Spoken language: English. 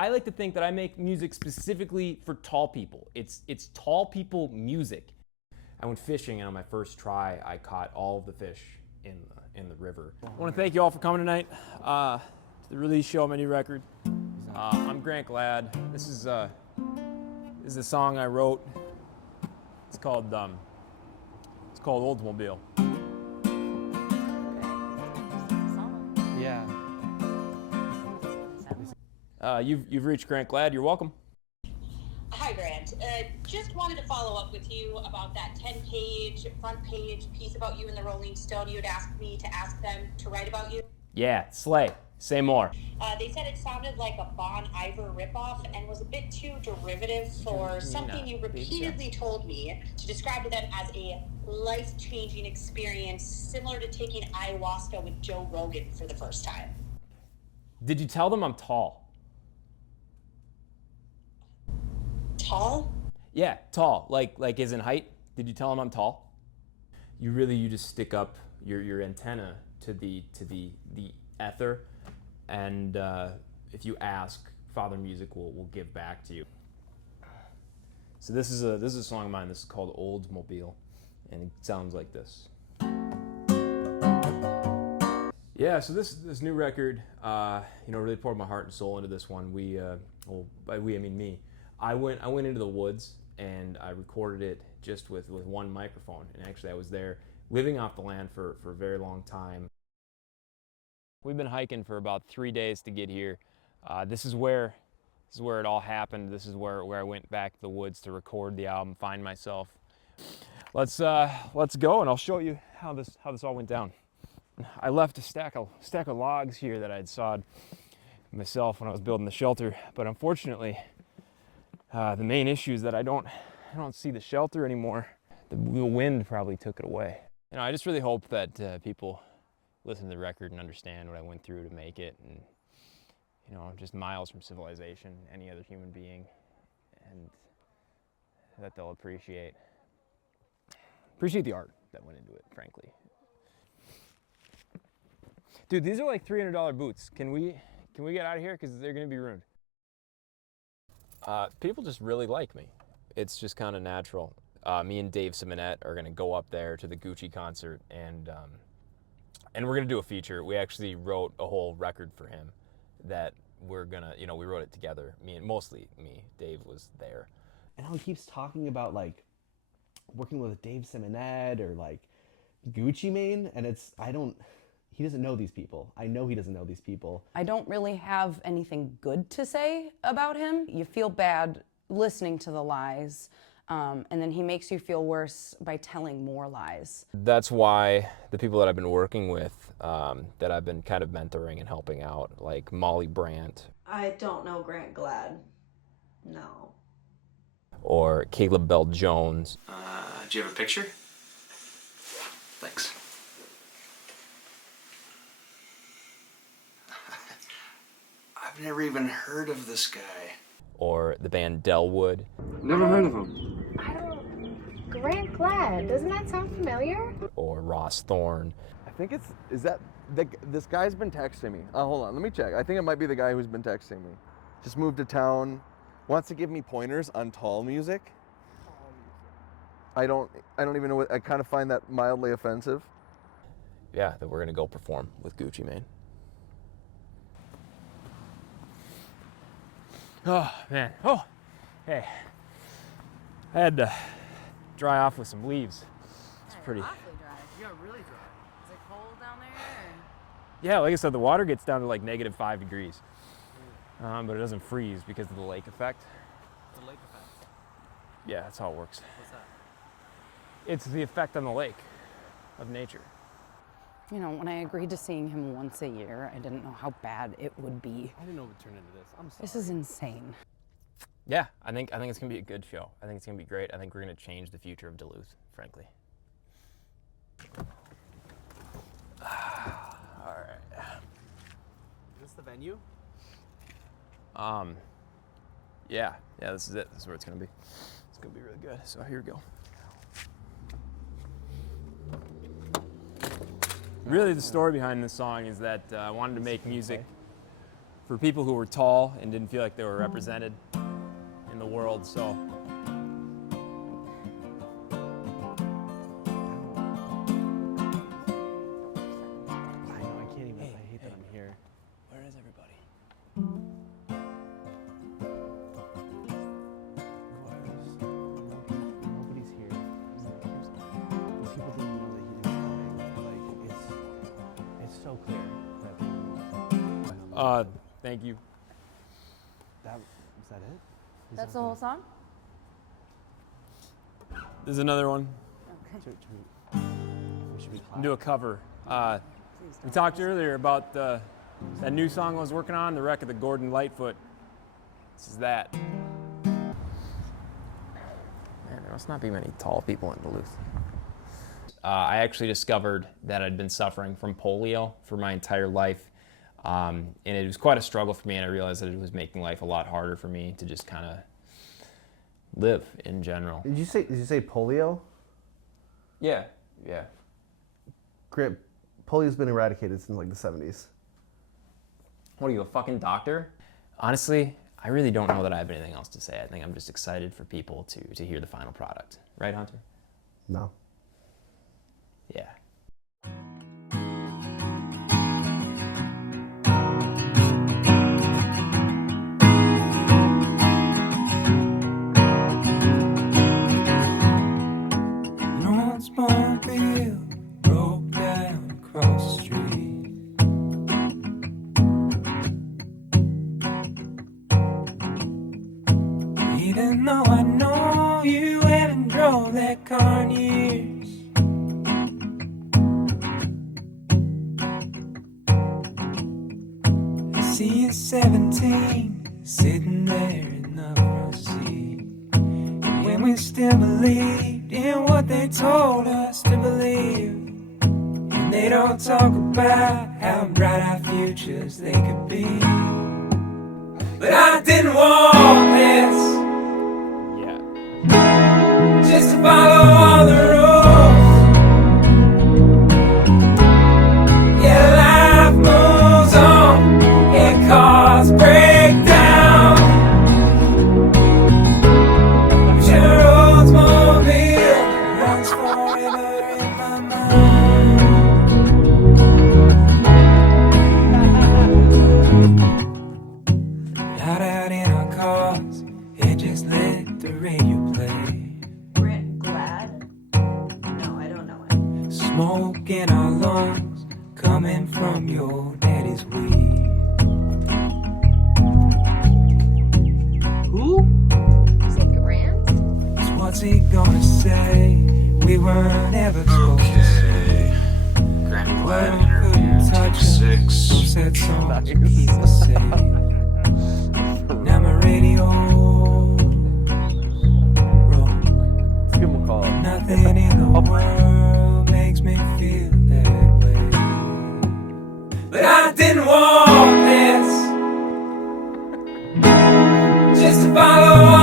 I like to think that I make music specifically for tall people. It's tall people music. I went fishing, and on my first try, I caught all of the fish in the river. I want to thank you all for coming tonight to the release show of my new record. I'm Grant Glad. This is a song I wrote. It's called Oldsmobile. Yeah. You've reached Grant Glad. You're welcome. Hi, Brandt. Just wanted to follow up with you about that 10-page, front-page piece about you in the Rolling Stone. You had asked me to ask them to write about you. Yeah, slay. Say more. They said it sounded like a Bon Iver ripoff and was a bit too derivative for something you repeatedly told me to describe to them as a life-changing experience similar to taking ayahuasca with Joe Rogan for the first time. Did you tell them I'm tall? Tall? Yeah, tall. Like as in height. Did you tell them I'm tall? You just stick up your antenna to the ether, and if you ask, Father Music will give back to you. So this is a song of mine. This is called Oldsmobile, and it sounds like this. Yeah, so this new record, really poured my heart and soul into this one. By we I mean me. I went into the woods and I recorded it just with one microphone. And actually, I was there living off the land for a very long time. We've been hiking for about 3 days to get here. This is where it all happened. This is where I went back to the woods to record the album, find myself. Let's go, and I'll show you how this all went down. I left a stack of logs here that I'd sawed myself when I was building the shelter, but unfortunately, the main issue is that I don't see the shelter anymore. The wind probably took it away. I just really hope that people listen to the record and understand what I went through to make it, and I'm just miles from civilization, any other human being, and that they'll appreciate the art that went into it, frankly. Dude, these are like $300 boots. Can we get out of here? Because they're gonna be ruined. People just really like me. It's just kind of natural. Me and Dave Simonette are gonna go up there to the Gucci concert, and we're gonna do a feature. We actually wrote a whole record for him that we're gonna, we wrote it together. Mostly me. Dave was there. And how he keeps talking about like working with Dave Simonette or like Gucci Mane, and he doesn't know these people. I know he doesn't know these people. I don't really have anything good to say about him. You feel bad listening to the lies, and then he makes you feel worse by telling more lies. That's why the people that I've been working with, that I've been kind of mentoring and helping out, like Molly Brandt. I don't know Grant Glad. No. Or Caleb Bell Jones. Do you have a picture? Thanks. I've never even heard of this guy. Or the band Dellwood. Never heard of him. Grant Glad, doesn't that sound familiar? Or Ross Thorn. I think this guy's been texting me. Hold on, let me check. I think it might be the guy who's been texting me. Just moved to town, wants to give me pointers on tall music. I don't even know what, I kind of find that mildly offensive. Yeah, that we're gonna go perform with Gucci Mane. Oh, man. Oh, hey. I had to dry off with some leaves. It's pretty. Awfully dry. Yeah, really dry. Is it cold down there? Yeah, like I said, the water gets down to like -5 degrees. But it doesn't freeze because of the lake effect. The lake effect? Yeah, that's how it works. What's that? It's the effect on the lake of nature. When I agreed to seeing him once a year, I didn't know how bad it would be. I didn't know it would turn into this. I'm sorry. This is insane. Yeah, I think it's gonna be a good show. I think it's gonna be great. I think we're gonna change the future of Duluth, frankly. All right. Is this the venue? Yeah, this is it. This is where it's gonna be. It's gonna be really good. So here we go. Really, the story behind this song is that I wanted to make music for people who were tall and didn't feel like they were represented in the world. So. Thank you. Is that it? That's the whole song? There's another one. Okay. Should we Do a cover. We talked earlier about that new song I was working on, The Wreck of the Gordon Lightfoot. This is that. Man, there must not be many tall people in Duluth. I actually discovered that I'd been suffering from polio for my entire life. And it was quite a struggle for me, and I realized that it was making life a lot harder for me to just kind of live in general. Did you say polio? Yeah. Grant, polio's been eradicated since like the 70s. What are you, a fucking doctor? Honestly, I really don't know that I have anything else to say. I think I'm just excited for people to hear the final product. Right, Hunter? No. Yeah. Oldsmobile broke down across the street. Even though I know you haven't drove that car in years, I see you 17 sitting there in the front seat. And when we still believed in what they told us to believe, and they don't talk about how bright our futures they could be. But I didn't want this. Yeah. Just to follow all the rules. Yeah, life moves on and cars break down. But your Oldsmobile runs forever in my mind. Out in our cars, it just let the radio play. Brent Glad? No, I don't know it. Smoke in our lungs, coming from your daddy's weed. Who? Is it Grant? So what's he gonna say? We weren't ever supposed to say. Grant Well, Glad interview, couldn't touch take 6. Who said songs to keep us safe? Now my radio broke. Let's give him a call. Nothing in the world makes me feel that way. But I didn't want this. Just to follow